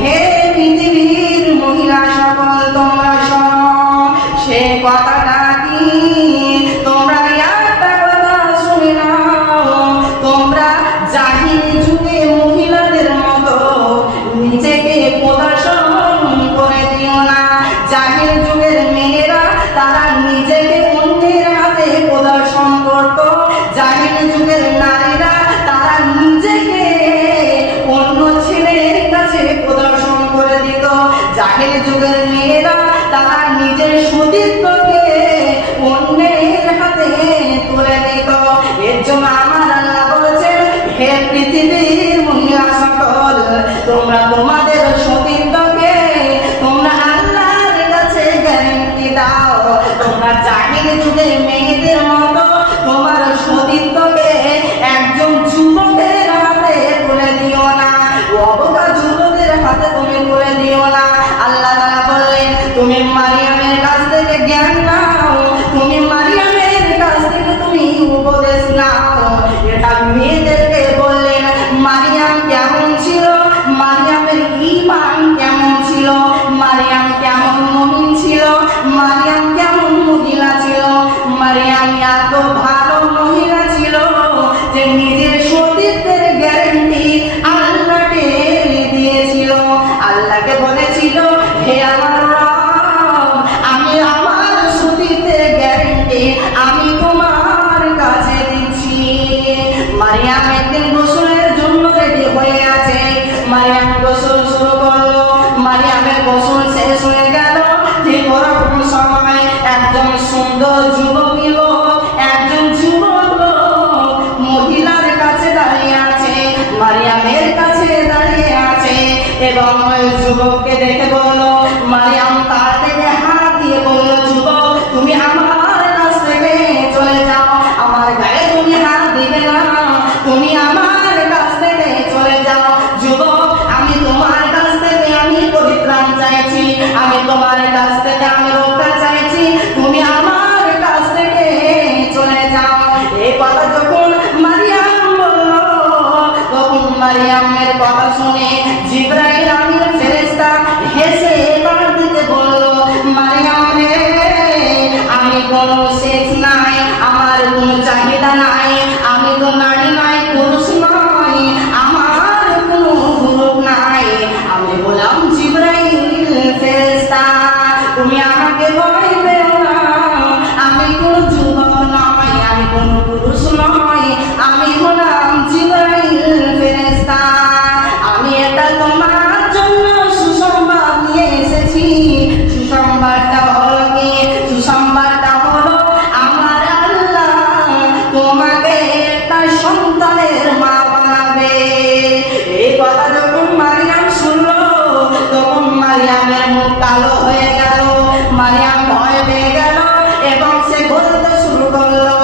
head আগের যুগের মেয়েরা তারা নিজের সতীত্বকে অন্যের হাতে তুলে দিত। এর জন্য মারিয়াম একদিন গোসলের জন্য রেডি হয়ে আছে। মারিয়াম গোসল শুরু করল। মারিয়ামের গোসল শেষ হয়ে গেল। ঠিক ওরকম সময় একজন সুন্দর যুবক এলো একজন যুবক মহিলার কাছে দাঁড়িয়ে আছে। মারিয়ামের কাছে দাঁড়িয়ে আছে এবং ওই যুবককে দেখে মারিয়ামের কথা শুনে জিব্রাইল আমির ফেরেস্তা হেসে এবার দিতে বলল, মারিয়াম রে আমি কোনো শেষ নাই, আমার কোনো চাহিদা নাই কালো হয়ে গেল মারিয়াম ভয় পেয়ে গেল এবং সে বলতে শুরু করল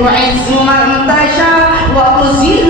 تعز من تشاء وتذل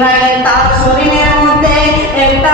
ইব্রাহিম তার শরীরের মধ্যে একটা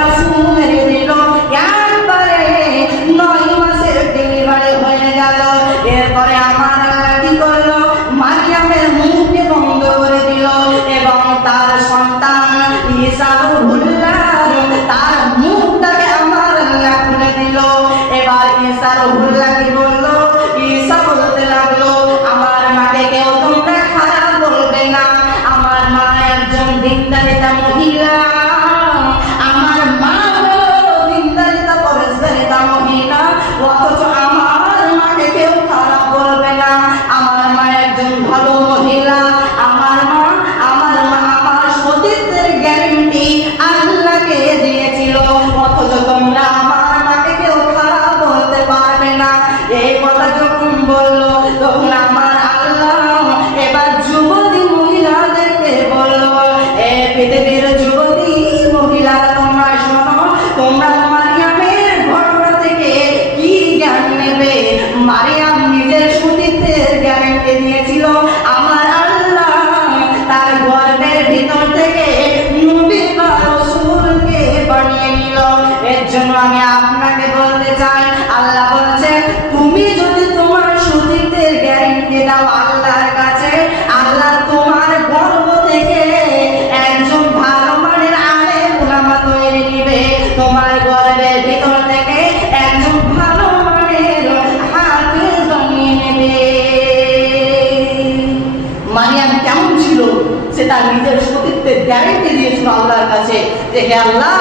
তার নিজের সতীত্বের গ্যারেন্টি দিয়েছিল আল্লাহর কাছে যে, হে আল্লাহ,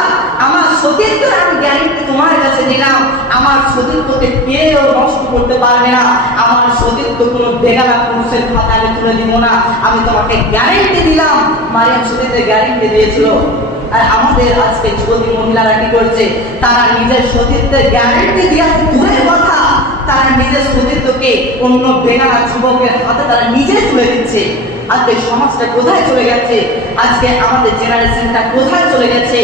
আমার সতীত্বের আমি গ্যারেন্টি তোমার কাছে দিলাম আমার সতীত্বকে কেউ নষ্ট করতে পারবে না। আমার সতীত্ব কোনো বেগানা পুরুষের খাতা আমি তুলে দিব না। আমি তোমাকে গ্যারেন্টি দিলাম। মারিয়াম সতীত্বের গ্যারেন্টি দিয়েছিল। আর আমাদের আজকে যুবতী মহিলারা কি করছে? তারা নিজের সতীত্বের গ্যারেন্টি দেওয়া দূরের কথা, তারা নিজের সতীত্বকে অন্য বেগানা যুবকের হাতে তারা নিজে তুলে দিচ্ছে। আজকে সমাজটা কোথায় চলে গেছে? আজকে আমাদের জেনারেশনটা কোথায় চলে গেছে?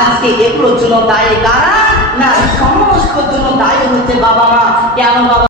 আজকে এগুলোর জন্য দায়ী কারা? না সমস্ত জন্য দায়ী হচ্ছে বাবা মা কেন বাবা